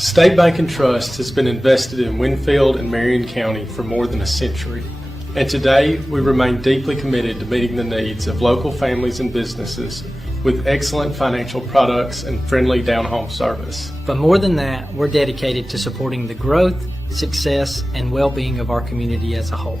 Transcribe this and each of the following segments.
State Bank and Trust has been invested in Winfield and Marion County for more than a century, and today we remain deeply committed to meeting the needs of local families and businesses with excellent financial products and friendly down-home service. But more than that, we're dedicated to supporting the growth, success, and well-being of our community as a whole.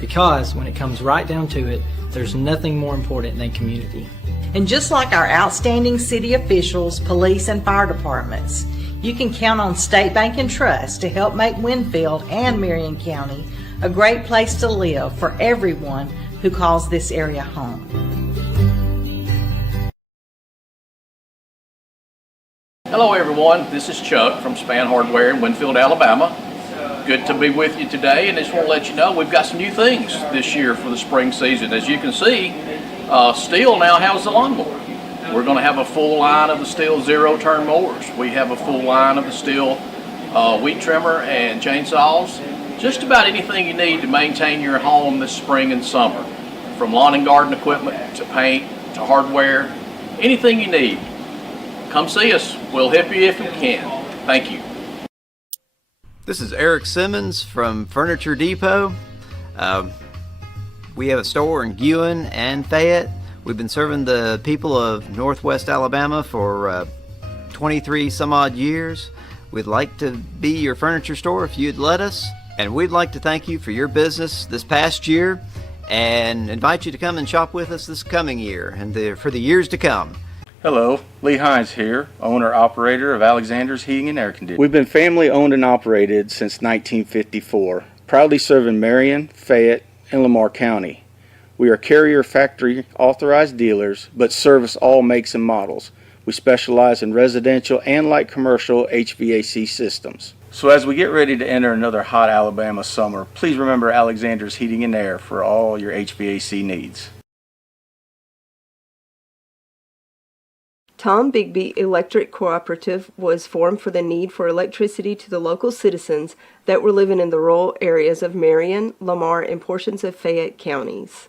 Because when it comes right down to it, there's nothing more important than community. And just like our outstanding city officials, police, and fire departments, you can count on State Bank and Trust to help make Winfield and Marion County a great place to live for everyone who calls this area home. Hello everyone, this is Chuck from Span Hardware in Winfield, Alabama. Good to be with you today, and I just want to let you know we've got some new things this year for the spring season. As you can see, Stihl now has the lawnmower. We're going to have a full line of the Stihl zero-turn mowers. We have a full line of the Stihl weed trimmer and chainsaws. Just about anything you need to maintain your home this spring and summer. From lawn and garden equipment to paint to hardware, anything you need. Come see us. We'll help you if we can. Thank you. This is Eric Simmons from Furniture Depot. We have a store in Guin and Fayette. We've been serving the people of Northwest Alabama for 23 some odd years. We'd like to be your furniture store if you'd let us. And we'd like to thank you for your business this past year and invite you to come and shop with us this coming year and for the years to come. Hello, Lee Hines here, owner-operator of Alexander's Heating and Air Conditioning. We've been family owned and operated since 1954, proudly serving Marion, Fayette, and Lamar County. We are carrier factory authorized dealers, but service all makes and models. We specialize in residential and light commercial HVAC systems. So as we get ready to enter another hot Alabama summer, please remember Alexander's Heating and Air for all your HVAC needs. Tom Bigby Electric Cooperative was formed for the need for electricity to the local citizens that were living in the rural areas of Marion, Lamar, and portions of Fayette counties.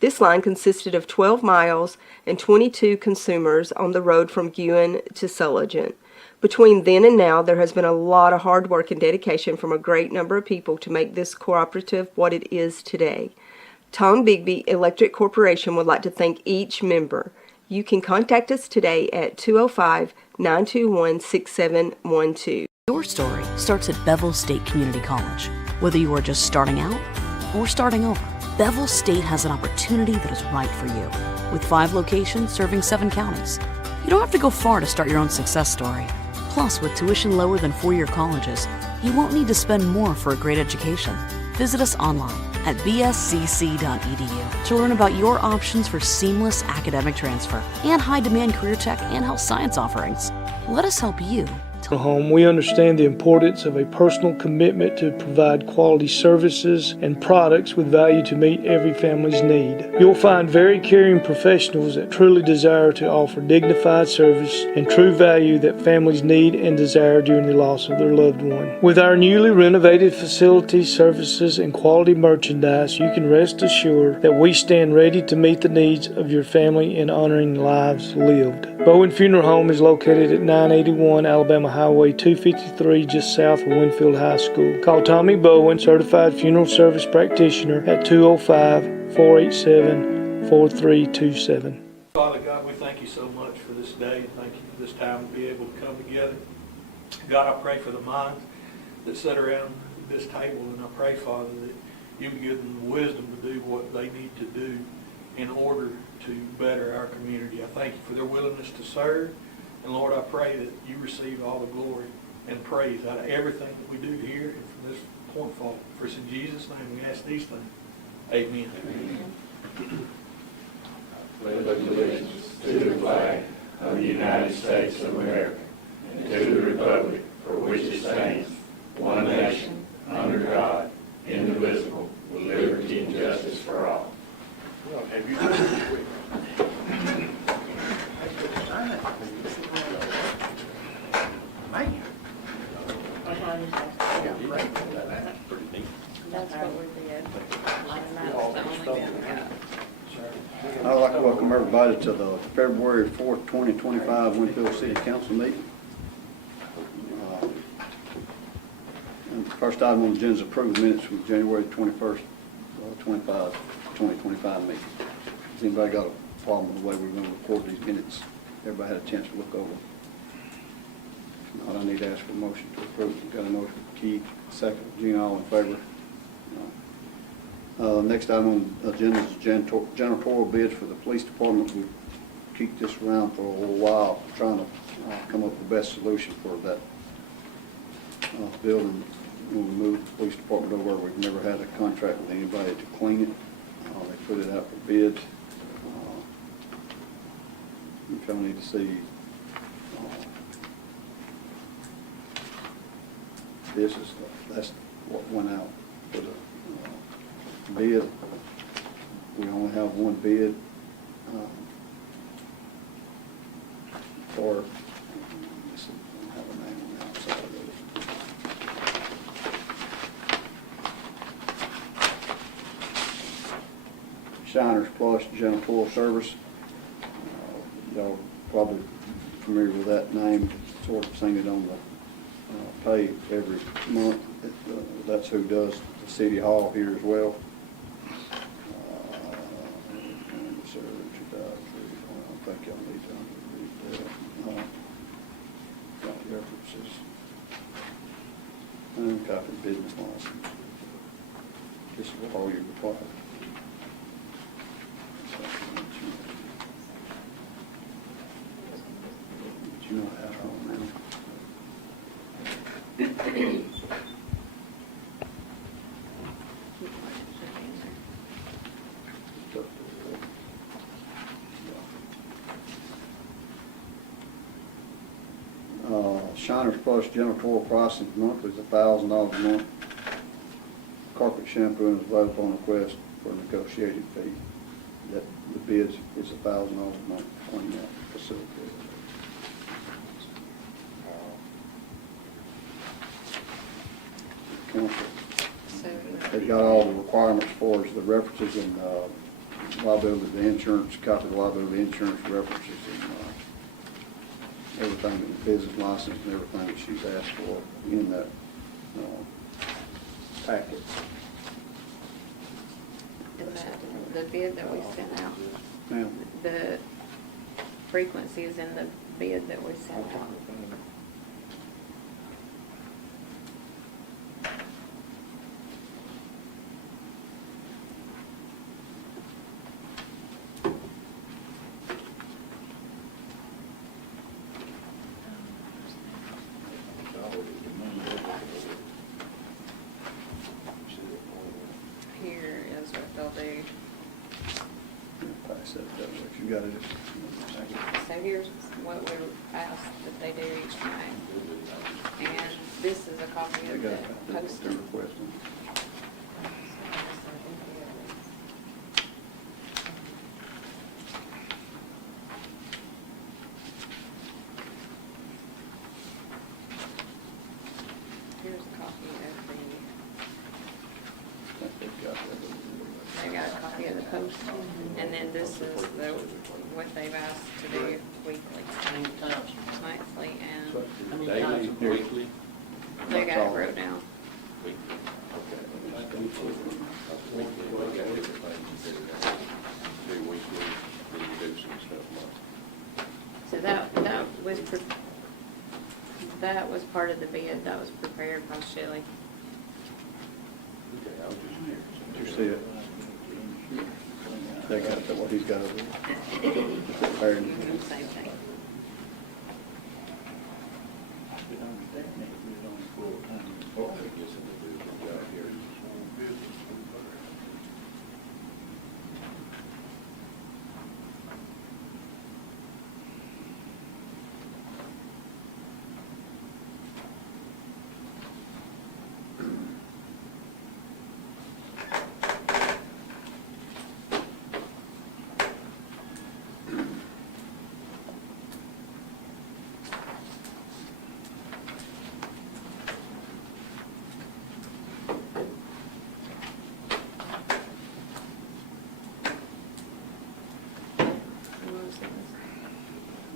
This line consisted of 12 miles and 22 consumers on the road from Guin to Sulligent. Between then and now, there has been a lot of hard work and dedication from a great number of people to make this cooperative what it is today. Tom Bigby Electric Corporation would like to thank each member. You can contact us today at 205-921-6712. Your story starts at Bevel State Community College. Whether you are just starting out or starting over, Bevel State has an opportunity that is right for you. With 5 locations serving 7 counties. You don't have to go far to start your own success story. Plus, with tuition lower than 4-year colleges, you won't need to spend more for a great education. Visit us online at bscc.edu to learn about your options for seamless academic transfer and high-demand career tech and health science offerings. Let us help you. Home, we understand the importance of a personal commitment to provide quality services and products with value to meet every family's need. You'll find very caring professionals that truly desire to offer dignified service and true value that families need and desire during the loss of their loved one. With our newly renovated facilities, services, and quality merchandise, you can rest assured that we stand ready to meet the needs of your family in honoring lives lived. Bowen Funeral Home is located at 981 Alabama Highway 253, just south of Winfield High School. Call Tommy Bowen, Certified Funeral Service Practitioner, at 205-487-4327. Father God, we thank you so much for this day. Thank you for this time to be able to come together. God, I pray for the minds that sit around this table, and I pray, Father, that you would give them the wisdom to do what they need to do in order to better our community. I thank you for their willingness to serve. And Lord, I pray that you receive all the glory and praise out of everything that we do here and from this point forward. For it's in Jesus' name we ask these things. Amen. Amen. Pledge allegiance to the flag of the United States of America and to the republic for which it stands, one nation, under God, indivisible, with liberty and justice for all. Have you done it this week? I'd like to welcome everybody to the February 4th, 2025 Winfield City Council meeting. First item on the agenda is approve the minutes from January 21st, 2025 meeting. Has anybody got a problem with the way we're going to record these minutes? Everybody had a chance to look over them? If not, I need to ask for a motion to approve. Got a motion from Keith, second. Gina, all in favor? Next item on the agenda is janitorial bids for the police department. We kicked this around for a little while, trying to come up with the best solution for that building. When we moved the police department over, we've never had a contract with anybody to clean it. They put it out for bids. If y'all need to see that's what went out for the bid. We only have one bid for, let's see, I don't have a name on the outside of it. Shiners Plus Janitorial Service. Y'all probably familiar with that name, sort of seen it on the pay every month. That's who does the city hall here as well. I think y'all need to read that. Got the references. And copy of business license. This is what all you require. But you know how to hold now. Shiners Plus janitorial pricing monthly is $1,000 a month. Carpet shampoo is available on request for a negotiated fee. That the bids is $1,000 a month on that facility. Council, they've got all the requirements for us, the references and liability of the insurance, copy of the liability of the insurance references and everything, in the business license and everything that she's asked for in that packet. And the bid that we sent out, Ma'am? the frequency is in the bid that we sent out. Here is what they'll do. Pass that way. If you got it. So here's what we asked that they do each night. And this is a copy They of got the it. They're posting. requesting. Here's a copy of I think they've got that. they got a copy of the post. And then this is what they've asked to do weekly, monthly, and Daily, weekly? they got it wrote down. So that was part of the bid that was prepared by Shelley. Did you see it? They got that, what he's got over there. Prepared. Same thing.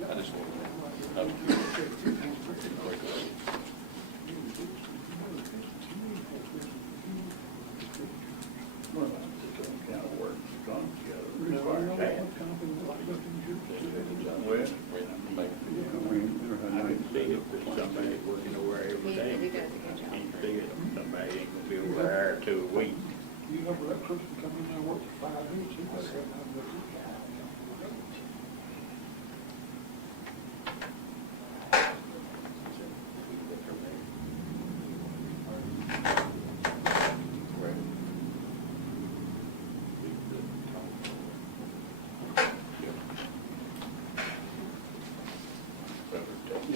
I just want to know. You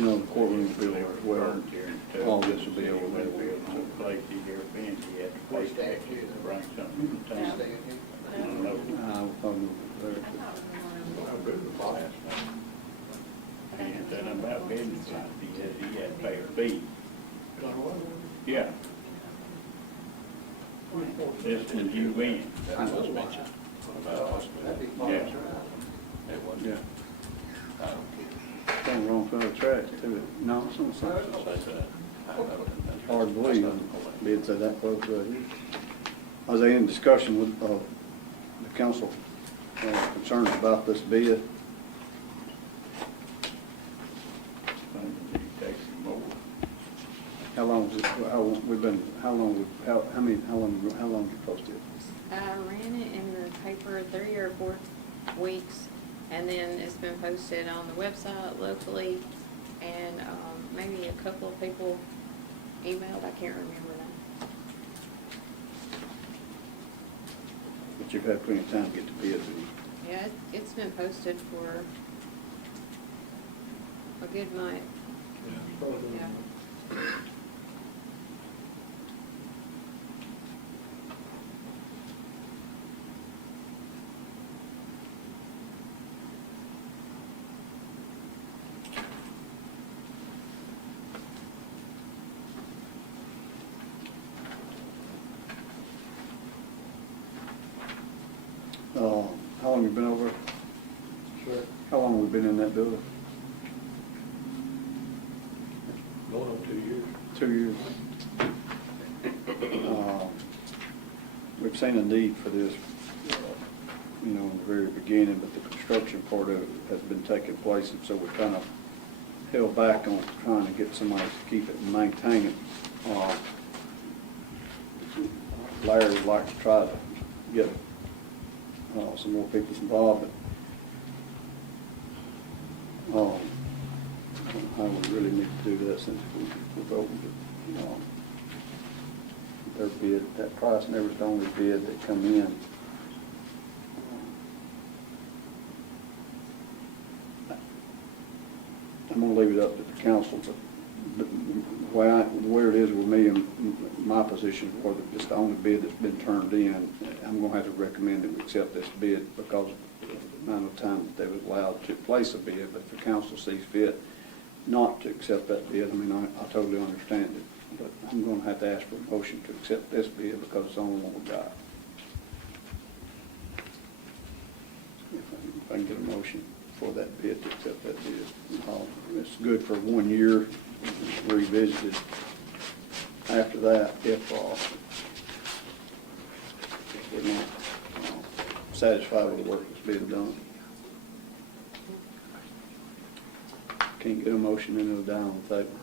know, the courtroom bill as well, all this will be over there. Place you ever been, you had to pay taxes to bring something from town. I don't know. I agree with the last one. And then about business, he had to pay a fee. Yeah. This is you win. I was mentioned. Yeah. Yeah. Something wrong with the tracks too. No, it's on the side. Hard to believe, bids said that close right here. I was in discussion with, the council, concerns about this bid. How long is it, how long have you posted? I ran it in the paper 3 or 4 weeks, and then it's been posted on the website locally, and maybe a couple of people emailed. I can't remember that. But you've had plenty of time to get the bids in. Yeah, it's been posted for a good month. Yeah. How long have you been over? Sure. How long have we been in that building? Going on 2 years. 2 years. We've seen a need for this, you know, in the very beginning, but the construction part of it has been taking place, and so we kind of held back on trying to get somebody to keep it and maintain it. Larry would like to try to get some more people involved, but I don't know how we really need to do that since we've opened it. Their bid, that price never was the only bid that come in. I'm gonna leave it up to the council, but where it is with me and my position, where it's the only bid that's been turned in, I'm gonna have to recommend that we accept this bid because of the amount of time that they was allowed to place a bid. But if the council sees fit not to accept that bid, I mean, I totally understand it. But I'm gonna have to ask for a motion to accept this bid because it's the only one we got. If I can get a motion for that bid to accept that bid. It's good for 1 year, revisited after that if we're not satisfied with the work that's being done. Can't get a motion and it'll die on the table.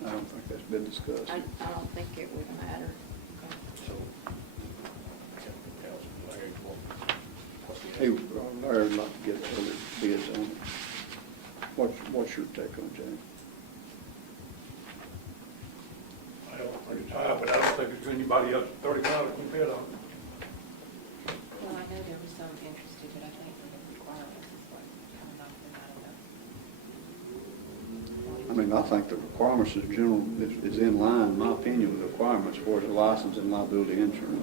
I don't think that's been discussed. I don't think it would matter. Hey, Larry would like to get other bids on it. What's your take on it, James? I don't think it's high, but I don't think there's anybody else at $30 can bid on it. Well, I know there was some interested, but I think the requirements is what kind of knocked them out of that. I mean, I think the requirements is general, is in line, in my opinion, with the requirements for the license and liability insurance.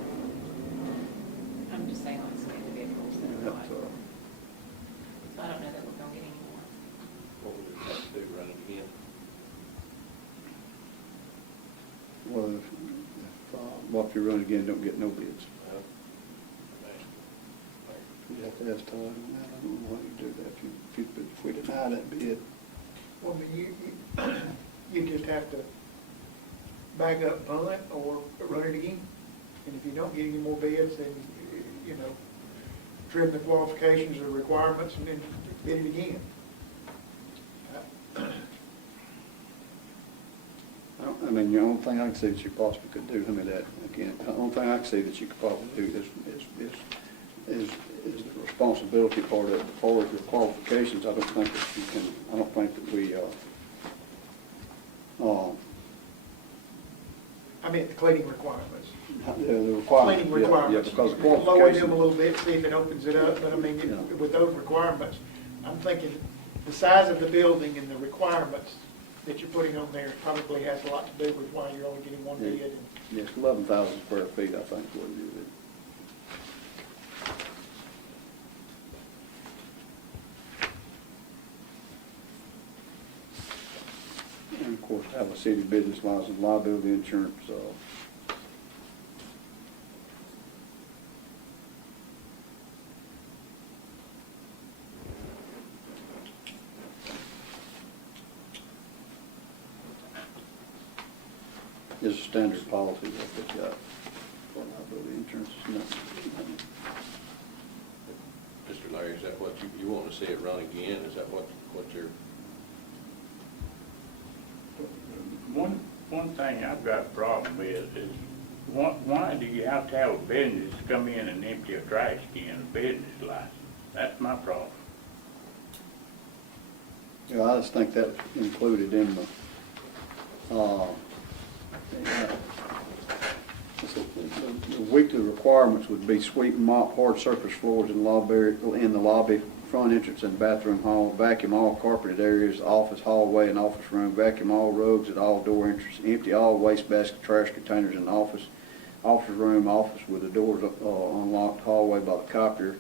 I'm just saying on the state vehicles that are not. That's, So I don't know that we're going to get any more. What would we have to do, run it again? Well, if you run again, don't get no bids. You have to ask Todd on that. I don't know why you do that. If we deny that bid. Well, I mean, you just have to back up, punt, or run it again. And if you don't get any more bids, then, you know, trim the qualifications or requirements, and then bid it again. I mean, the only thing I can see that you possibly could do, that, again, the only thing I can see that you could probably do is the responsibility part of it. As far as your qualifications, I don't think that we, I mean, the cleaning requirements. the requirements. Cleaning requirements. Yeah, because the Lower qualifications. them a little bit, see if it opens it up, but I mean, Yeah. with those requirements, I'm thinking the size of the building and the requirements that you're putting on there probably has a lot to do with why you're only getting one bid. And Yes, 11,000 square feet, I think, is what it is. And of course, have a city business license, liability insurance, is a standard policy that they've got for liability insurance. Mr. Larry, is that what you want to see it run again? Is that what you're? One thing I've got a problem with is why do you have to have a business come in and empty a trash can, a business license? That's my problem. Yeah, I just think that's included in the weekly requirements would be sweep and mop hard surface floors in the lobby, front entrance and bathroom hall, vacuum all carpeted areas, office hallway and office room, vacuum all rugs at all door entrances, empty all wastebasket trash containers in the office room, office with the doors unlocked, hallway by the copier,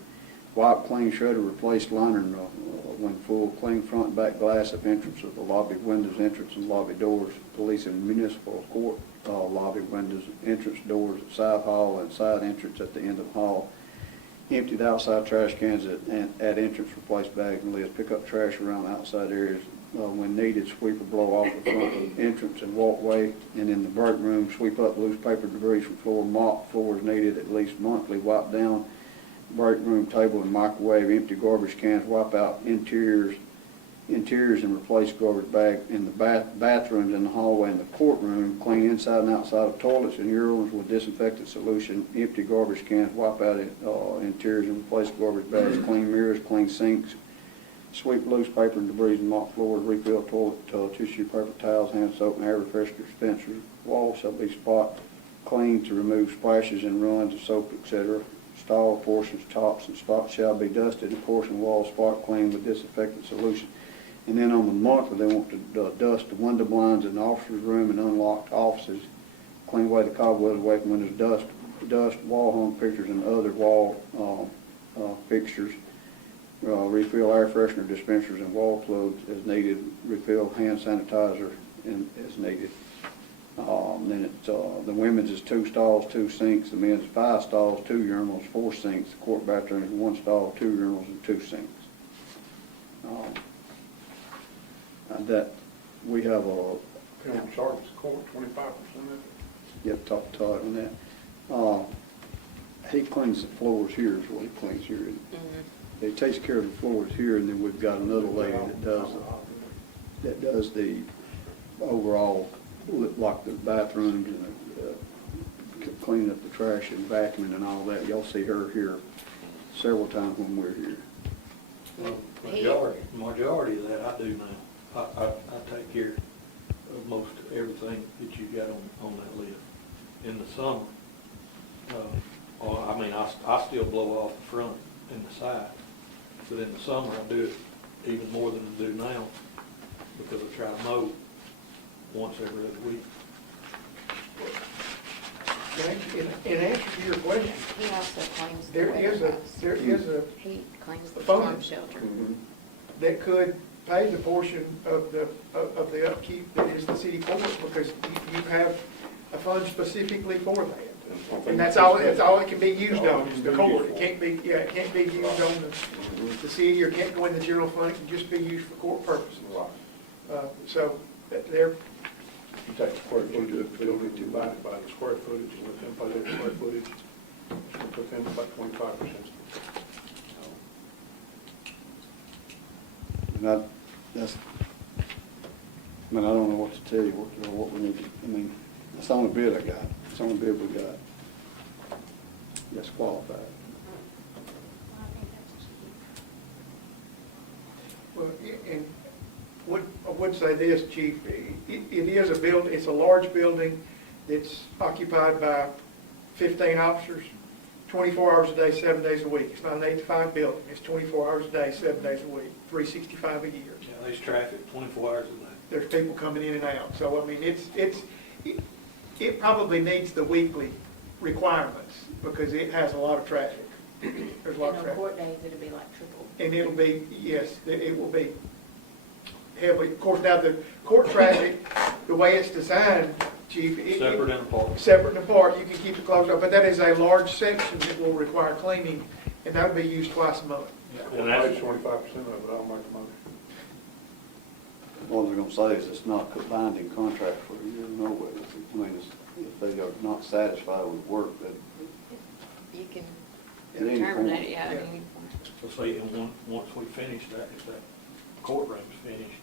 wipe, clean, shredder, replace liner when full, clean front and back glass of entrance of the lobby windows, entrance and lobby doors, police and municipal court lobby windows, entrance doors, side hall and side entrance at the end of the hall. Emptied outside trash cans at entrance, replace bags and lids, pick up trash around outside areas when needed, sweep or blow off the front of the entrance and walkway, and in the break room, sweep up loose paper debris from floor, mop floors needed at least monthly, wipe down break room table and microwave, empty garbage cans, wipe out interiors and replace garbage bag in the bathrooms in the hallway and the courtroom, clean inside and outside of toilets and urinals with disinfectant solution, empty garbage cans, wipe out interiors and replace garbage bags, clean mirrors, clean sinks, sweep loose paper and debris and mop floors, refill toilet tissue, paper towels, hand soap, and air freshener dispensers. Walls shall be spot clean to remove splashes and runs of soap, etc. Stall portions, tops, and spots shall be dusted, and portion walls spot clean with disinfectant solution. And then on the monthly, they want to dust the window blinds in the officer's room and unlocked offices, clean away the cobwebs away from windows, dust wall hung pictures and other wall fixtures, refill air freshener dispensers and wall plugs as needed, refill hand sanitizer as needed. Then the women's is 2 stalls, 2 sinks, the men's 5 stalls, 2 urinals, 4 sinks, the court bathroom is 1 stall, 2 urinals, and 2 sinks. That we have a. Can I charge the court 25% of it? Yep, talk to Todd on that. He cleans the floors here is what he cleans here. He takes care of the floors here, and then we've got another lady that does the overall, like the bathrooms and cleaning up the trash and vacuuming and all that. Y'all see her here several times when we're here. Well, majority of that I do now. I take care of most everything that you got on that list. In the summer, I still blow off the front and the side, but in the summer I do it even more than I do now because I try to mow once every other week. In answer to your question, He also claims the there is a He claims the fund storm shelter. that could pay the portion of the upkeep that is the city court, because you have a fund specifically for that. And that's all it can be used on, is the court. It can't be used on the city, or can't go in the general fund. It can just be used for court purposes. So they're. You take the square footage of the building divided by the square footage, and within by that square footage, within about 25%. That's, I mean, I don't know what to tell you, what we need to, I mean, that's the only bid I got. It's the only bid we got. That's qualified. Well, and I would say this, Chief, it is a building, it's a large building that's occupied by 15 officers, 24 hours a day, 7 days a week. It's not an 8 to 5 building. It's 24 hours a day, 7 days a week, 365 a year. Yeah, there's traffic 24 hours a day. There's people coming in and out. So, I mean, it probably needs the weekly requirements because it has a lot of traffic. There's a lot of And on traffic. court days, it'll be like triple. And it'll be, yes, it will be heavily. Of course, now the court traffic, the way it's designed, Chief. Separate and apart. Separate and apart, you can keep it closed up, but that is a large section that will require cleaning, and that would be used twice a month. And that's 25% of it, I'll make the money. What they're gonna say is it's not a binding contract for a year, no way. I mean, if they are not satisfied with work, that You can at any point. terminate it, yeah, at Yeah. any point. So say, and once we finish that, if that courtroom's finished,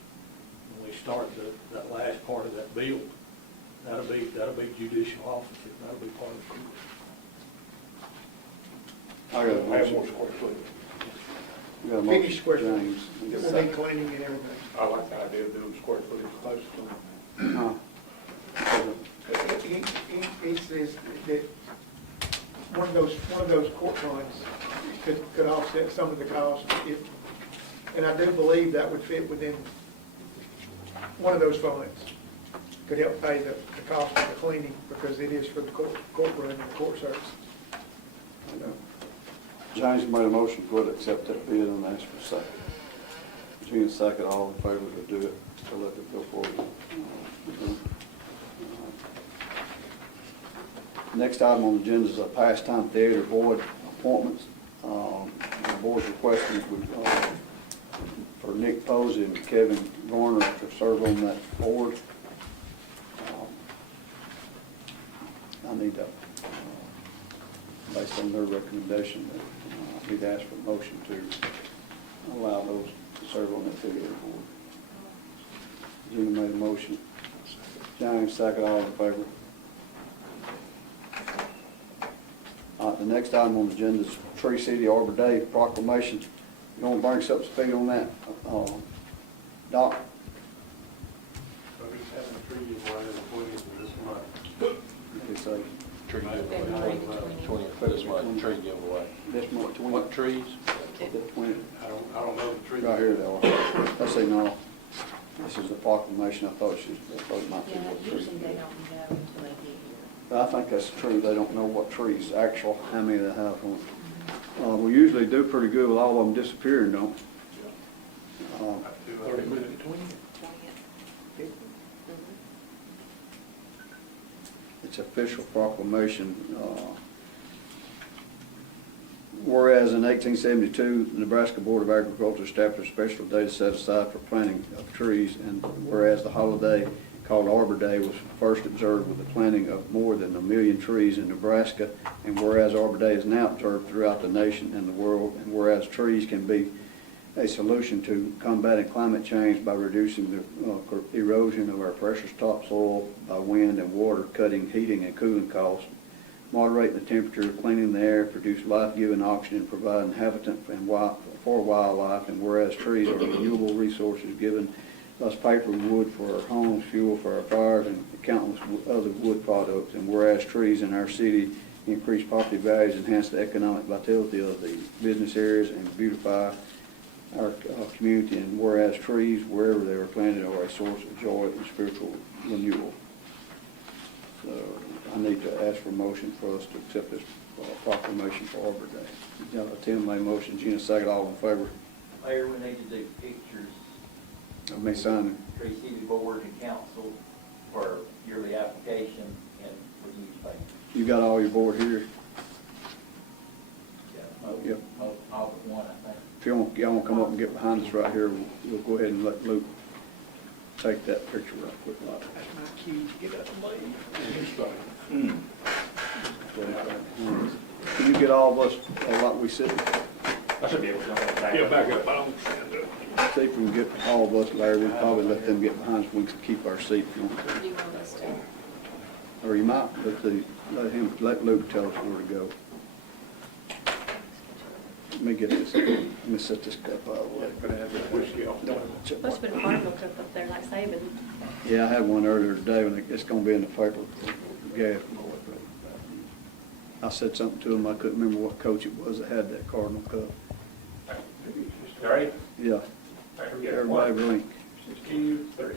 and we start that last part of that build, that'll be judicial office, that'll be part of the court. I got a Have motion. more square foot. We got a motion, Finished square foot. James. It will need cleaning and everything. I like the idea of doing square footage close to them. He says that one of those court funds could offset some of the costs, and I do believe that would fit within one of those funds. Could help pay the cost of the cleaning, because it is for the courtroom and the court service. James made a motion to accept that bid and ask for a second. Gina second, all in favor to do it, to let it go forward. Next item on the agenda is a pastime theater board appointments. The board's requesting for Nick Posey and Kevin Garner to serve on that board. I need to, based on their recommendation, I need to ask for a motion to allow those to serve on that theater board. Gina made a motion. James second, all in favor. The next item on the agenda is Tree City Arbor Day proclamation. You want to bring us up to speed on that, Doc? So he's having a tree giveaway on the 20th of this month. Okay, so Tree February giveaway, 20th this month, tree giveaway. this month, 20. What trees? The 20. I don't know the trees. Right here they are. Let's see, no. This is a proclamation. I thought it might be Yeah, what tree. usually they don't know until they get here. But I think that's true. They don't know what trees, actual, how many they have on it. We usually do pretty good with all of them disappearing, don't we? 30 minutes. 20th. It's official proclamation. Whereas in 1872, the Nebraska Board of Agriculture established a special day set aside for planting of trees, and whereas the holiday called Arbor Day was first observed with the planting of more than 1 million trees in Nebraska, and whereas Arbor Day is now observed throughout the nation and the world, and whereas trees can be a solution to combating climate change by reducing the erosion of our precious topsoil by wind and water, cutting heating and cooling costs, moderating the temperature, cleaning the air, produce life-giving oxygen, providing habitat for wildlife, and whereas trees are renewable resources giving us paper and wood for our homes, fuel for our fires, and countless other wood products, and whereas trees in our city increase property values, enhance the economic vitality of the business areas, and beautify our community, and whereas trees, wherever they are planted, are a source of joy and spiritual renewal. So I need to ask for a motion for us to accept this proclamation for Arbor Day. Tim made a motion, Gina second, all in favor. Mayor, we need to do pictures Of me signing. Tree City Board and Council for yearly application and for newspaper. You got all your board here? Yeah, all but one, I think. If y'all want to come up and get behind us right here, we'll go ahead and let Luke take that picture right quick. That's my key to get out the way. Can you get all of us like we said? I should be able to. Yeah, back up, I don't stand up. See if we can get all of us, Larry, we'd probably let them get behind us, we can keep our seat if you want. Do you want us to? Or you might let Luke tell us where to go. Let me get this, let me set this cup out of the way. Supposed to put a Cardinal cup up there like Saban. Yeah, I had one earlier today, and it's gonna be in the paper. Gas. I said something to him, I couldn't remember what coach it was that had that Cardinal cup. Right? Yeah. Everybody blink. 16:30.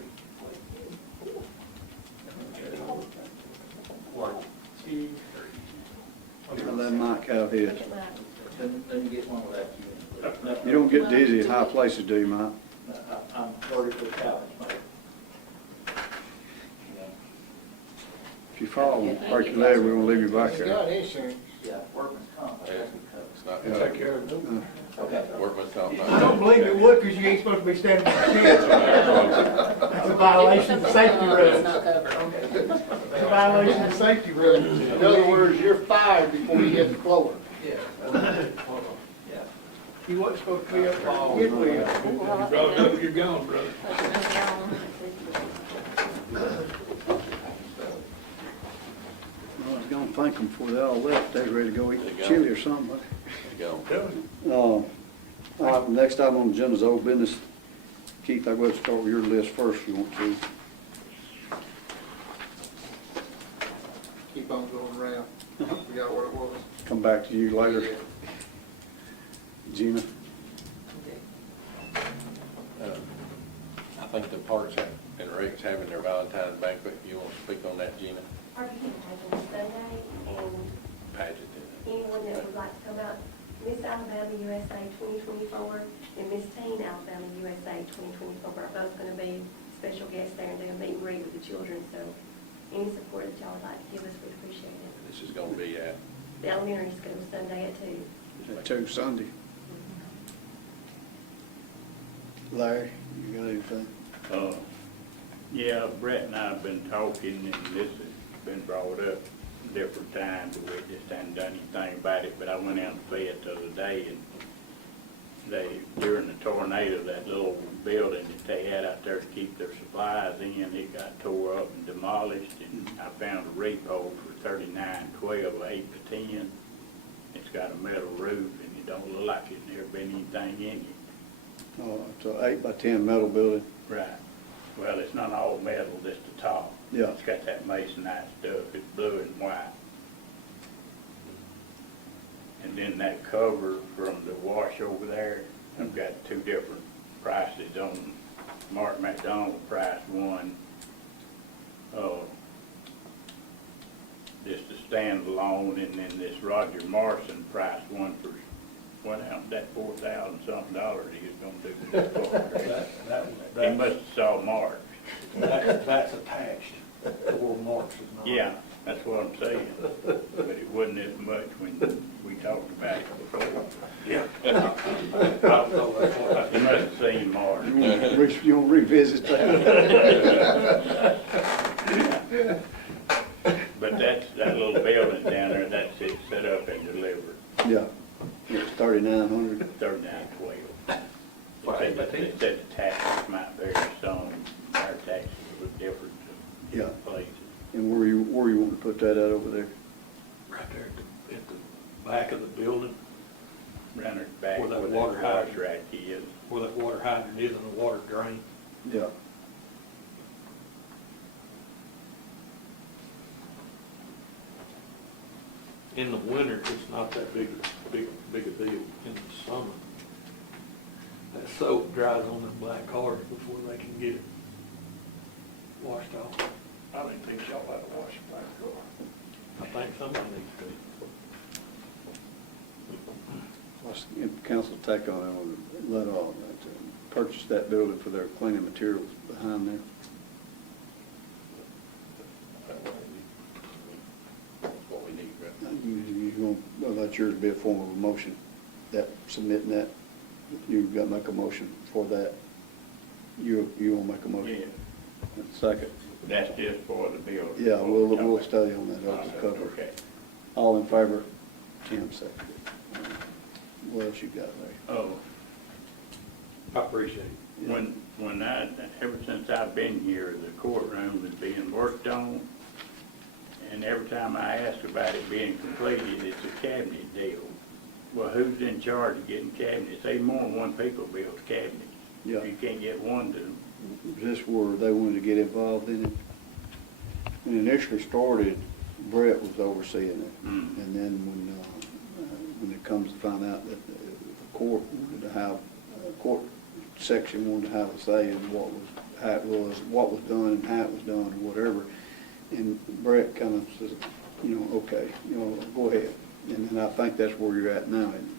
1, 2, 3. I let Mike have his. Let me get one without you. You don't get dizzy in high places, do you, Mike? I'm 30-foot couch, mate. If you fall and break your leg, we're gonna leave you back there. Yeah, workman's comp. It's not, Take care of it. Okay. workman's comp. I don't believe you would, because you ain't supposed to be standing on your head. That's a violation of the safety rules. It's a violation of the safety rules. In other words, you're fired before you hit the floor. Yeah. You wasn't supposed to be up there. Get with you. You brought it up, you're gone, brother. I was gonna thank them before they all left. They was ready to go eat chili or something. There you go. All right, next item on the agenda is old business. Keith, I'll go ahead and start with your list first if you want to. Keep on going around. Forgot what it was. Come back to you later. Gina? I think the Parks and Rec's having their Valentine's banquet. You want to speak on that, Gina? Our pageant Sunday, and Pageant. anyone that would like to come out, Miss Alabama USA 2024 and Miss Teen Alabama USA 2024 are both going to be special guests there and do a meet and greet with the children. So any support that y'all would like to give us, we'd appreciate it. This is going to be at? The elementary school Sunday at 2. At 2 Sunday. Larry, you got anything? Yeah, Brett and I have been talking, and this has been brought up different times, but we just hadn't done anything about it. But I went out and Fayette the other day, and during the tornado, that little building that they had out there to keep their supplies in, it got tore up and demolished, and I found a repo for $39.12, 8 to 10. It's got a metal roof, and it don't look like it's never been anything in it. Oh, it's an 8 by 10 metal building. Right. Well, it's not all metal, just the top. Yeah. It's got that masonite stuff. It's blue and white. And then that cover from the wash over there, I've got 2 different prices on Mark McDonald price one. Just a standalone, and then this Roger Morrison price one for that $4,000 something he was gonna do for that car. He must have saw Mark. That's attached to where Mark's is not. Yeah, that's what I'm saying. But it wasn't as much when we talked about it before. Yeah. You must have seen Mark. You want to revisit that? But that little building down there, that's it set up and delivered. Yeah. It's 3,900. 39.12. They said the taxes might vary some. Our taxes were different to Yeah. places. And where you want to put that at over there? Right there at the back of the building. Around the back Where that where water that water hydrant rack is. Where that water hydrant is and the water drain. Yeah. In the winter, it's not that big a deal. In the summer, that soap dries on them black cars before they can get it washed off. I didn't think y'all had to wash a black car. I think somebody needs to. What's the council take on it? Let all purchase that building for their cleaning materials behind there. That's what we need, right? You gonna let yours be a form of a motion, that submitting that, you got to make a motion for that. You want to make a motion? Yeah. Second. That's just for the building. Yeah, we'll study on that other cover. Okay. All in favor? Tim seconded. What else you got there? Oh, I appreciate it. Ever since I've been here, the courtroom is being worked on, and every time I ask about it being completed, it's a cabinet deal. Well, who's in charge of getting cabinets? They more than one people builds cabinets. Yeah. You can't get one to them. Just where they wanted to get involved in it. When it initially started, Brett was overseeing it. And then when it comes to find out that the court wanted to have, court section wanted to have a say in what was, how it was, what was done and how it was done or whatever. And Brett kind of says, okay, go ahead. And I think that's where you're at now. And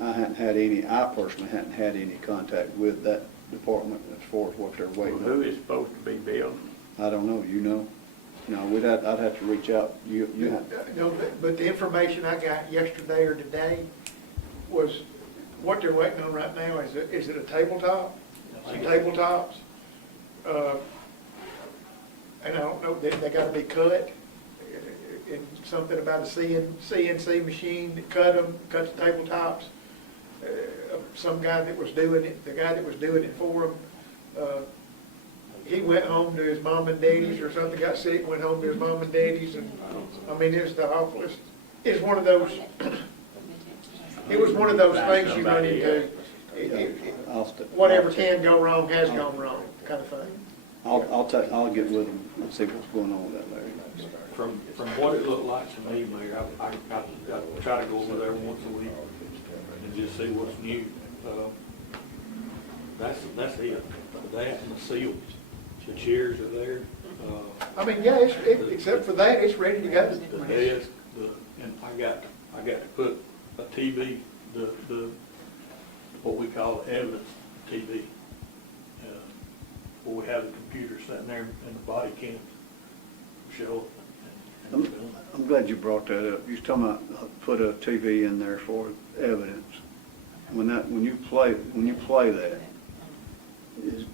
I personally hadn't had any contact with that department as far as what they're waiting on. Well, who is supposed to be building? I don't know, No, I'd have to reach out. No, but the information I got yesterday or today was, what they're waiting on right now is it a tabletop? Some tabletops. And I don't know, they gotta be cut. And something about a CNC machine that cuts tabletops. Some guy that was doing it, the guy that was doing it for him, he went home to his mom and daddy's or something, got sick, went home to his mom and daddy's, and I mean, it was the awfulest. It was one of those things you run into. Whatever can go wrong has gone wrong, kind of thing. I'll get with them and see what's going on with that, Larry. From what it looked like to me, Mayor, I try to go over there once a week and just see what's new. That's it. That and the seals. The chairs are there. I mean, yeah, except for that, it's ready to go. The desk, and I got to put a TV, the what we call the evidence TV, where we have the computer sitting there and the body cam show. I'm glad you brought that up. You was talking about put a TV in there for evidence. When you play that,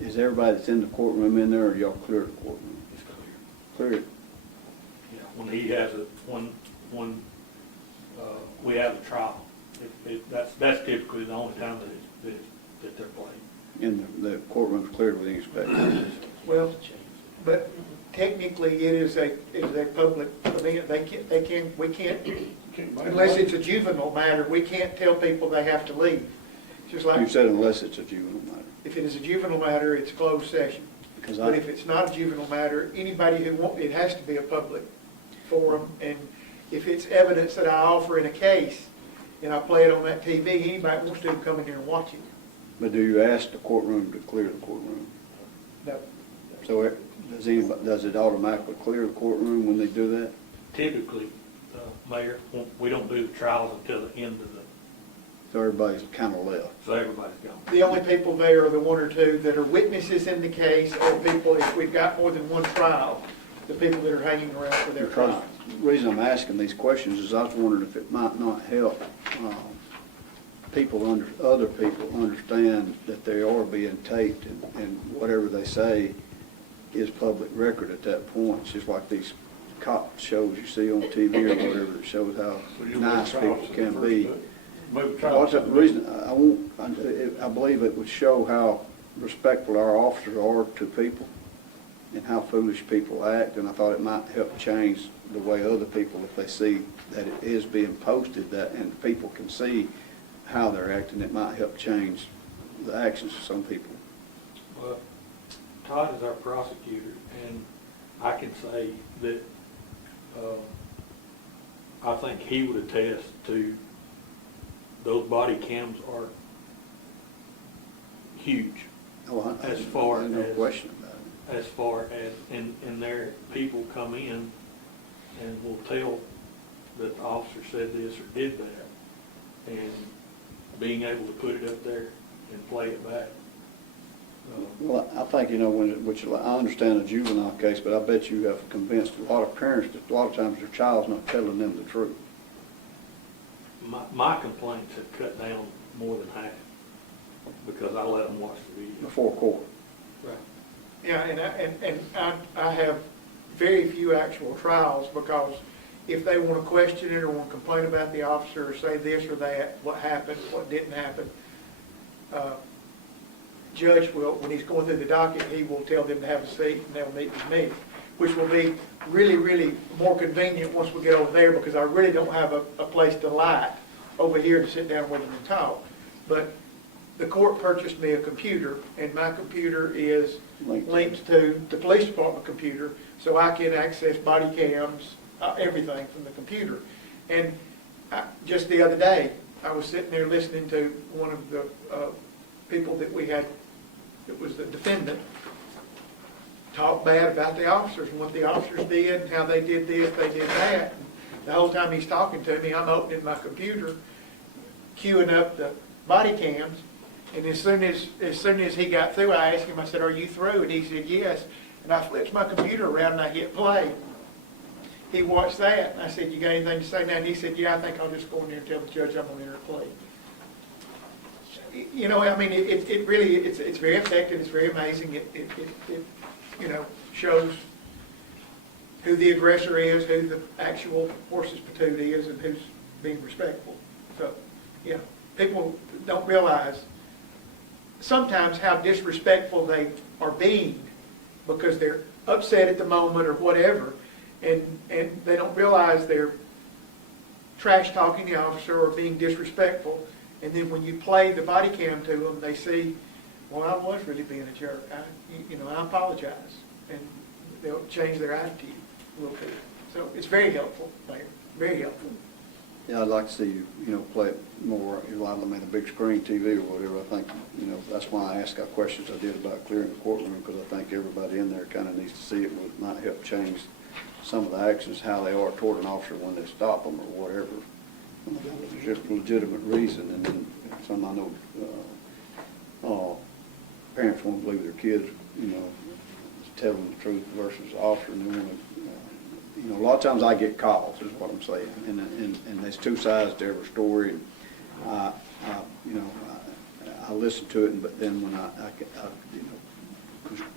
is everybody that's in the courtroom in there, or y'all clear the courtroom? It's Clear it. Yeah, when he has when we have a trial, that's typically the only time that they're playing. And the courtroom's cleared with any spectators. Well, but technically it is a public event. We can't, unless it's a juvenile matter, we can't tell people they have to leave. Just like You said unless it's a juvenile matter. if it is a juvenile matter, it's closed session. But if it's not a juvenile matter, anybody who wants, it has to be a public forum. And if it's evidence that I offer in a case and I play it on that TV, anybody wants to come in here and watch it. But do you ask the courtroom to clear the courtroom? No. So does it automatically clear the courtroom when they do that? Typically, Mayor, we don't do the trials until the end of the. So everybody's kind of left. So everybody's gone. The only people there are the one or two that are witnesses in the case, or people, if we've got more than one trial, the people that are hanging around for their Because trial. the reason I'm asking these questions is I was wondering if it might not help other people understand that they are being taped and whatever they say is public record at that point. It's just like these cop shows you see on TV or whatever that shows how nice people can be. The reason I believe it would show how respectful our officers are to people and how foolish people act, and I thought it might help change the way other people, if they see that it is being posted, that and people can see how they're acting, it might help change the actions of some people. Well, Todd is our prosecutor, and I can say that I think he would attest to those body cams are huge. Oh, as far no as question about it. As far as and there people come in and will tell that the officer said this or did that, and being able to put it up there and play it back. Well, I think, which I understand a juvenile case, but I bet you have convinced a lot of parents that a lot of times their child's not telling them the truth. My complaints have cut down more than half because I let them watch the video. Before court. Right. Yeah, and I have very few actual trials, because if they want to question it or want to complain about the officer or say this or that, what happened, what didn't happen, judge will, when he's going through the docket, he will tell them to have a seat and they'll meet with me, which will be really, really more convenient once we get over there, because I really don't have a place to light over here to sit down with them and talk. But the court purchased me a computer, and my computer is linked to the police department computer, so I can access body cams, everything from the computer. And just the other day, I was sitting there listening to one of the people that we had, it was the defendant, talk bad about the officers and what the officers did and how they did this, they did that. And the whole time he's talking to me, I'm opening my computer, queuing up the body cams, and as soon as he got through, I asked him, I said, "Are you through?" And he said, "Yes." And I flipped my computer around and I hit play. He watched that, and I said, "You got anything to say now?" And he said, "Yeah, I think I'll just go in there and tell the judge I'm going to enter a plea." You know, I mean, it really, it's very effective, it's very amazing. It you know, shows who the aggressor is, who the actual horse's patoot is, and who's being respectful. So, yeah, people don't realize sometimes how disrespectful they are being because they're upset at the moment or whatever, and they don't realize they're trash talking the officer or being disrespectful. And then when you play the body cam to them, they see, well, I was really being a jerk. I apologize, and they'll change their attitude a little bit. So it's very helpful, Mayor. Very helpful. Yeah, I'd like to see you, play it more, I mean, a big screen TV or whatever. I think, that's why I asked our questions I did about clearing the courtroom, because I think everybody in there kind of needs to see it. It might help change some of the actions, how they are toward an officer when they stop them or whatever. Just a legitimate reason. And then some I know parents want to believe their kids, tell them the truth versus the officer, and they want to, a lot of times I get calls, is what I'm saying, and there's two sides to every story, and I listen to it, but then when I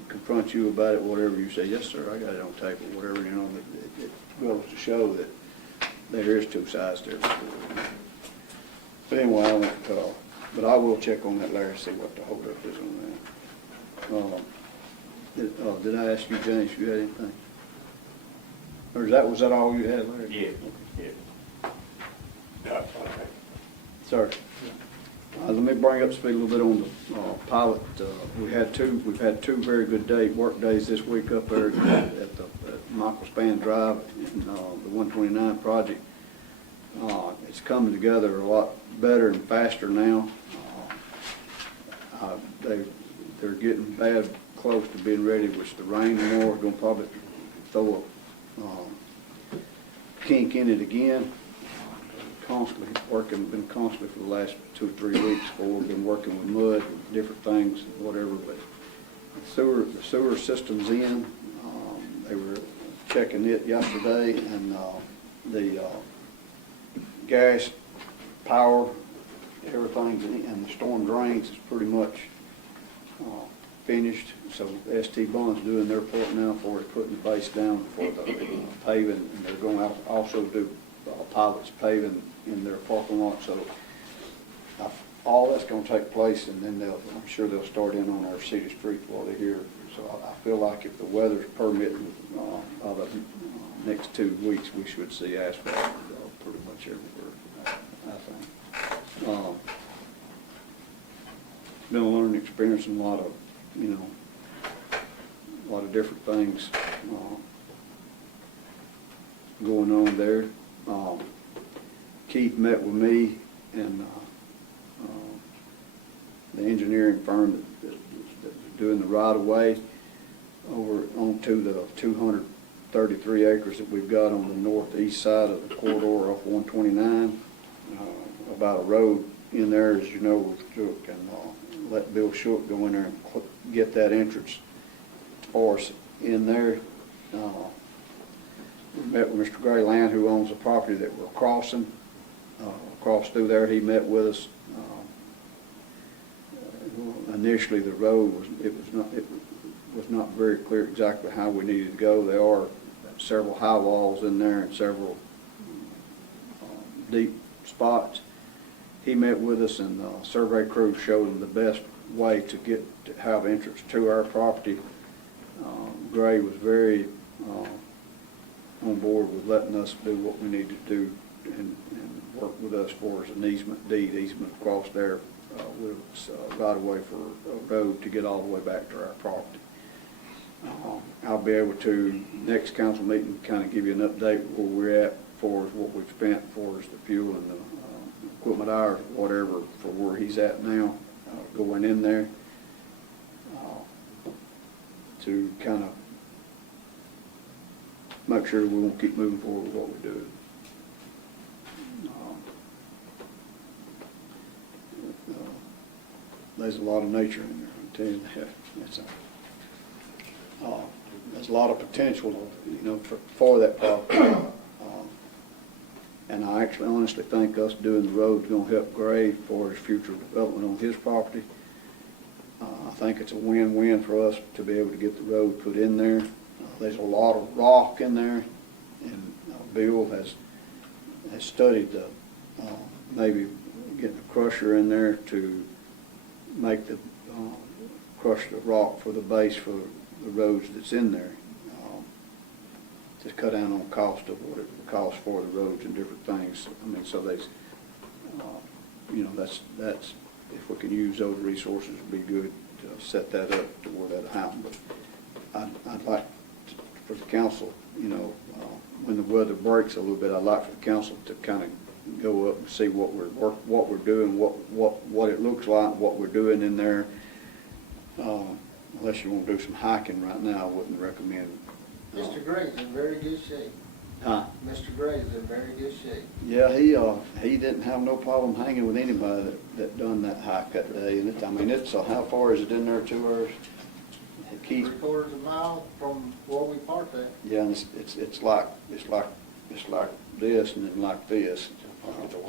confront you about it, whatever, you say, "Yes, sir, I got it on tape," or whatever, it goes to show that there is two sides to every story. But anyway, I won't cut off. But I will check on that, Larry, see what the holdup is on that. Did I ask you, James, if you had anything? Or was that all you had, Larry? Yeah. Yeah. Sir. Let me bring up to speed a little bit on the pilot. We've had two very good work days this week up there at the Michael Spann Drive in the 129 project. It's coming together a lot better and faster now. They're getting bad close to being ready, which the rain and more is going to probably throw a kink in it again. Been constantly for the last 2 or 3 weeks. We've been working with mud, different things, whatever. But the sewer system's in. They were checking it yesterday, and the gas, power, everything's in, and the storm drains is pretty much finished. So ST Bond's doing their part now for putting the base down for the paving, and they're going to also do pilots paving in their parking lot. So all that's going to take place, and then I'm sure they'll start in on our city streets while they're here. So I feel like if the weather's permitting, by the next 2 weeks, we should see asphalt pretty much everywhere, I think. It's been a learning experience and a lot of different things going on there. Keith met with me and the engineering firm that's doing the right-of-way over onto the 233 acres that we've got on the northeast side of the corridor off 129, about a road in there, as you know, with Shook, and let Bill Shook go in there and get that entrance for us in there. We met with Mr. Gray Land, who owns the property that we're crossing. Across through there, he met with us. Initially, the road was not very clear exactly how we needed to go. There are several high walls in there and several deep spots, he met with us, and the survey crew showed him the best way to have entrance to our property. Gray was very on board with letting us do what we need to do and work with us for an easement across there with right away for a road to get all the way back to our property. I'll be able to, next council meeting, kind of give you an update where we're at for what we've spent for the fuel and the equipment hours, whatever, for where he's at now, going in there to kind of make sure we won't keep moving forward with what we're doing. There's a lot of nature in there, I'm telling you that. There's a lot of potential, for that property. And I actually honestly think us doing the road is going to help Gray for his future development on his property. I think it's a win-win for us to be able to get the road put in there. There's a lot of rock in there, and Bill has studied maybe getting a crusher in there to make the crush the rock for the base for the roads that's in there, to cut down on cost of what it costs for the roads and different things. I mean, so there's, that's if we can use those resources, it'd be good to set that up to where that'll happen. But I'd like for the council, when the weather breaks a little bit, I'd like for the council to kind of go up and see what we're doing, what it looks like, what we're doing in there. Unless you want to do some hiking right now, I wouldn't recommend. Mr. Gray's in very good shape. Huh? Mr. Gray's in very good shape. Yeah, he didn't have no problem hanging with anybody that done that hike that day. And it's how far is it in there to us? Keith? 3/4 of a mile from where we parked at. Yeah, and it's like this and then like this.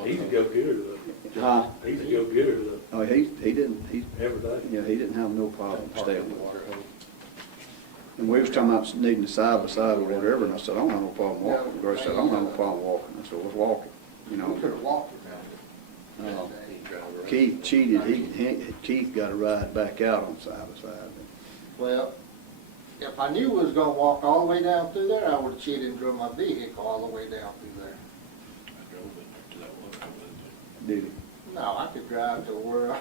He's a go-getter though. Huh? He's a go-getter though. Oh, he didn't. Every day. Yeah, he didn't have no problem staying with it. And we was talking about needing a side by side or whatever, and I said, I don't have no problem walking. Grace said, I don't have no problem walking. I said, let's walk it. We could have walked around it. Keith cheated. Keith got a ride back out on side by side. Well, if I knew we was gonna walk all the way down through there, I would have cheated and drove my vehicle all the way down through there. Did he? No, I could drive to where,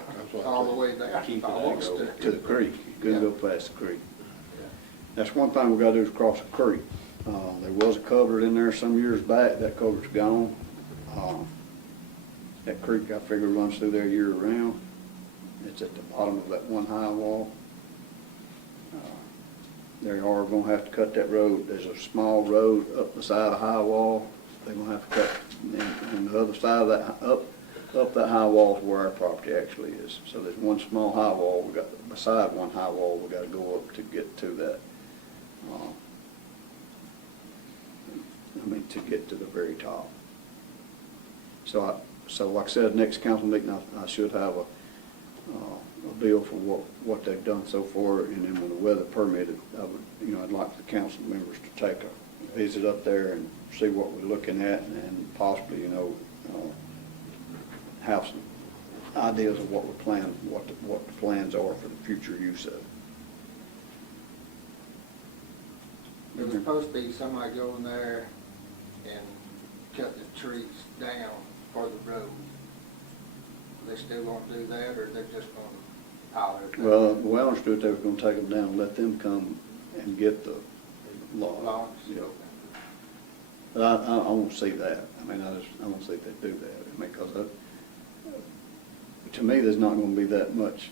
all the way there. Almost there. To the creek. You couldn't go past the creek. That's one thing we gotta do is cross the creek. There was a culvert in there some years back. That culvert's gone. That creek, I figure, runs through there year round. It's at the bottom of that one high wall. They are gonna have to cut that road. There's a small road up the side of the high wall. They're gonna have to cut, and the other side of that, up that high wall is where our property actually is. So there's one small high wall. We got, beside one high wall, we gotta go up to get to that. To get to the very top. So like I said, next council meeting, I should have a bill for what they've done so far, and then when the weather permitted, I'd like the council members to take a visit up there and see what we're looking at, and possibly, have some ideas of what we're planning, what the plans are for the future use of it. There was supposed to be somebody going there and cut the trees down for the road. Are they still gonna do that, or they're just gonna pile it? Well, the way I understood, they were gonna take them down and let them come and get the logs. Yeah. But I won't see that. I won't see if they do that. Because to me, there's not gonna be that much.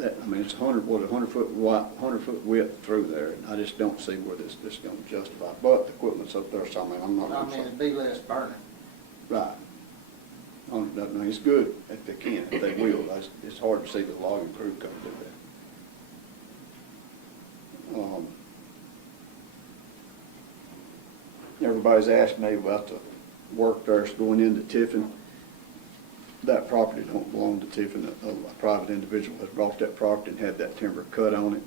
It's 100 foot wide, 100 foot width through there, and I just don't see where this is going to justify. But the equipment's up there, so I'm not. It'd be less burning. Right. It's good if they can, if they will. It's hard to see the logging crew come do that. Everybody's asked me about the work that's going into Tiffin. That property don't belong to Tiffin. A private individual has bought that property and had that timber cut on it,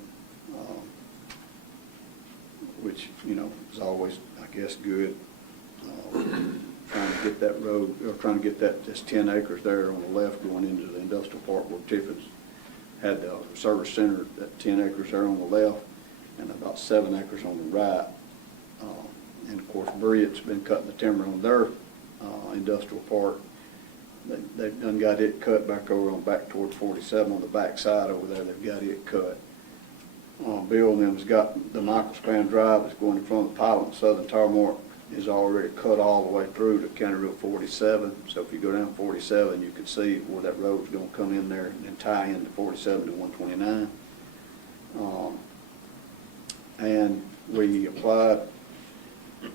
which, is always, I guess, good trying to get that road, or trying to get that, just 10 acres there on the left going into the industrial park where Tiffin's had the service center, that 10 acres there on the left, and about 7 acres on the right. And of course, Breett's been cutting the timber on their industrial park. They've done got it cut back over back toward 47 on the back side over there. They've got it cut. Bill and them's got the Michael Span Drive that's going in front of the pilot in Southern Tarmark is already cut all the way through to County Road 47. So if you go down 47, you can see where that road's going to come in there and tie into 47 to 129. And we applied,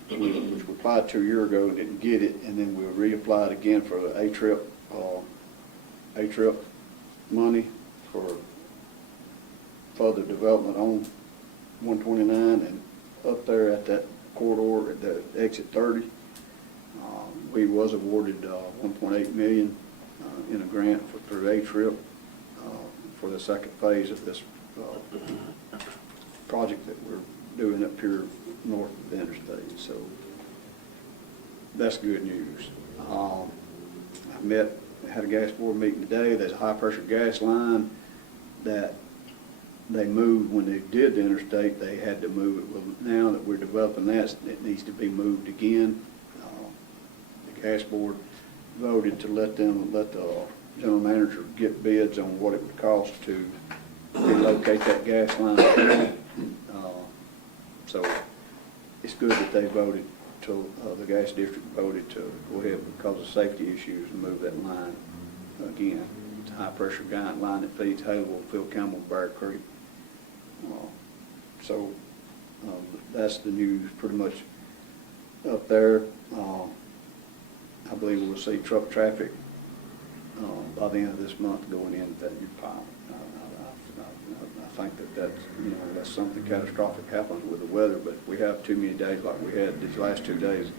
which we applied 2 years ago and didn't get it, and then we reapplied again for the A-Trip money for further development on 129 and up there at that corridor at the exit 30. We was awarded $1.8 million in a grant through A-Trip for the second phase of this project that we're doing up here north of the interstate. So that's good news. I had a gas board meeting today. There's a high pressure gas line that they moved when they did the interstate. They had to move it. Well, now that we're developing that, it needs to be moved again. The gas board voted to let the general manager get bids on what it would cost to relocate that gas line. So it's good that they voted to, the gas district voted to go ahead because of safety issues and move that line again. It's a high pressure line that feeds Haleville, Phil Campbell, Bear Creek. So that's the news pretty much up there. I believe we'll see truck traffic by the end of this month going into that new pilot. I think that's, unless something catastrophic happens with the weather, but if we have too many days like we had these last 2 days,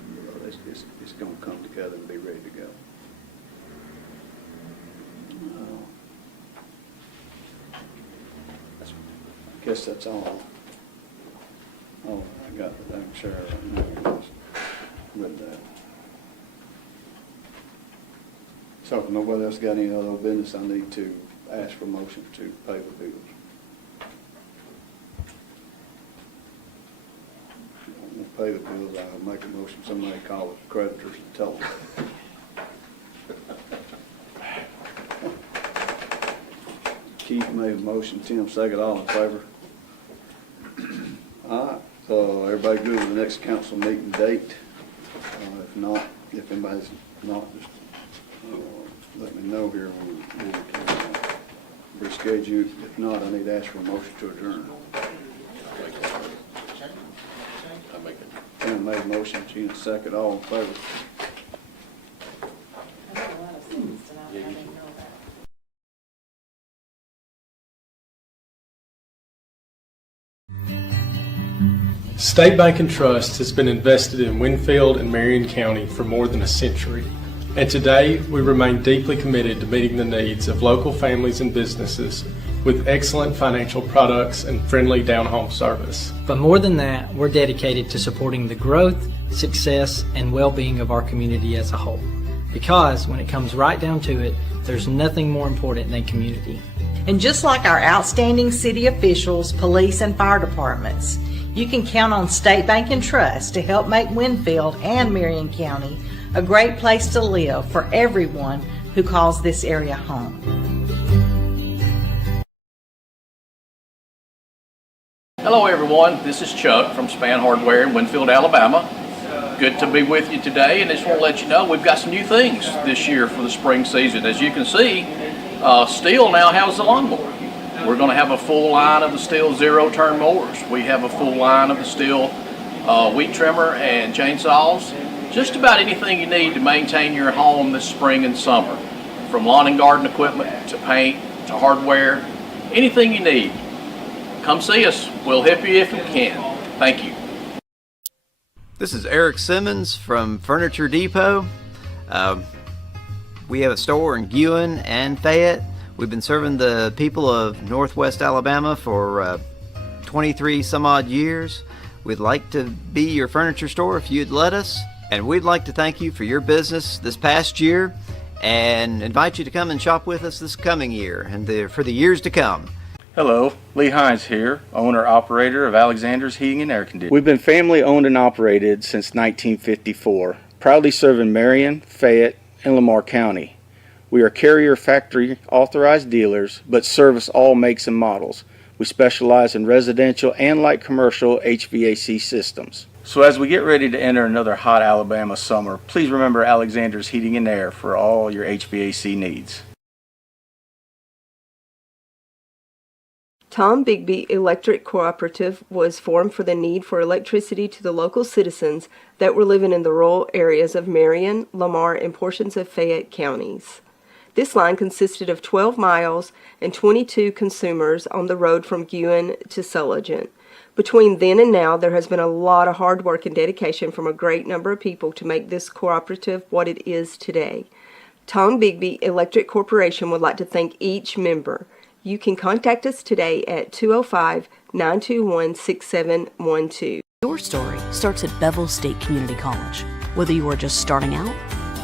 it's going to come together and be ready to go. I guess that's all I got that I can share right now with that. So if nobody else got any other business, I need to ask for motion to pay the bills. Pay the bills, I'll make a motion, somebody call the creditors and tell them. Keith made a motion, Tim second, all in favor? All right, so everybody good with the next council meeting date? If not, if anybody's not, just let me know here when we can reschedule. If not, I need to ask for a motion to adjourn. Tim made a motion, Gina second, all in favor? State Bank and Trust has been invested in Winfield and Marion County for more than a century. And today, we remain deeply committed to meeting the needs of local families and businesses with excellent financial products and friendly down-home service. But more than that, we're dedicated to supporting the growth, success, and well-being of our community as a whole. Because when it comes right down to it, there's nothing more important than community. And just like our outstanding city officials, police, and fire departments, you can count on State Bank and Trust to help make Winfield and Marion County a great place to live for everyone who calls this area home. Hello everyone, this is Chuck from Span Hardware in Winfield, Alabama. Good to be with you today, and I just want to let you know we've got some new things this year for the spring season. As you can see, Stihl now has the lawnmower. We're going to have a full line of the Stihl zero-turn mowers. We have a full line of the Stihl weed trimmer and chainsaws. Just about anything you need to maintain your home this spring and summer. From lawn and garden equipment to paint to hardware, anything you need. Come see us. We'll help you if we can. Thank you. This is Eric Simmons from Furniture Depot. We have a store in Guin and Fayette. We've been serving the people of Northwest Alabama for 23 some odd years. We'd like to be your furniture store if you'd let us. And we'd like to thank you for your business this past year and invite you to come and shop with us this coming year and for the years to come. Hello, Lee Hines here, owner-operator of Alexander's Heating and Air Conditioning. We've been family-owned and operated since 1954, proudly serving Marion, Fayette, and Lamar County. We are Carrier Factory authorized dealers, but service all makes and models. We specialize in residential and light commercial HVAC systems. So as we get ready to enter another hot Alabama summer, please remember Alexander's Heating and Air for all your HVAC needs. Tom Bigby Electric Cooperative was formed for the need for electricity to the local citizens that were living in the rural areas of Marion, Lamar, and portions of Fayette counties. This line consisted of 12 miles and 22 consumers on the road from Guin to Sulligent. Between then and now, there has been a lot of hard work and dedication from a great number of people to make this cooperative what it is today. Tom Bigby Electric Corporation would like to thank each member. You can contact us today at 205-921-6712. Your story starts at Bevel State Community College. Whether you are just starting out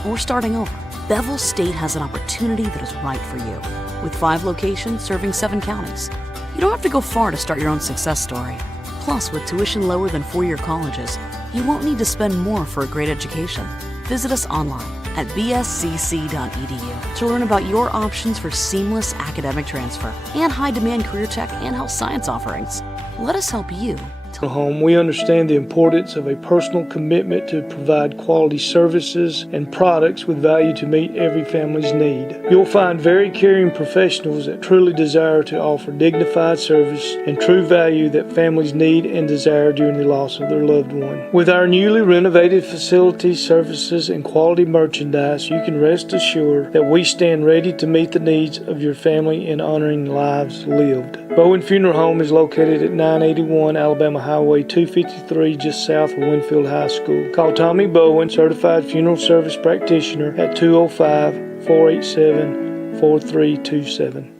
or starting over, Bevel State has an opportunity that is right for you. With 5 locations serving 7 counties, you don't have to go far to start your own success story. Plus, with tuition lower than 4-year colleges, you won't need to spend more for a great education. Visit us online at bscc.edu to learn about your options for seamless academic transfer and high-demand career tech and health science offerings. Let us help you. Home, we understand the importance of a personal commitment to provide quality services and products with value to meet every family's need. You'll find very caring professionals that truly desire to offer dignified service and true value that families need and desire during the loss of their loved one. With our newly renovated facilities, services, and quality merchandise, you can rest assured that we stand ready to meet the needs of your family in honoring lives lived. Bowen Funeral Home is located at 981 Alabama Highway 253, just south of Winfield High School. Call Tommy Bowen, Certified Funeral Service Practitioner, at 205-487-4327.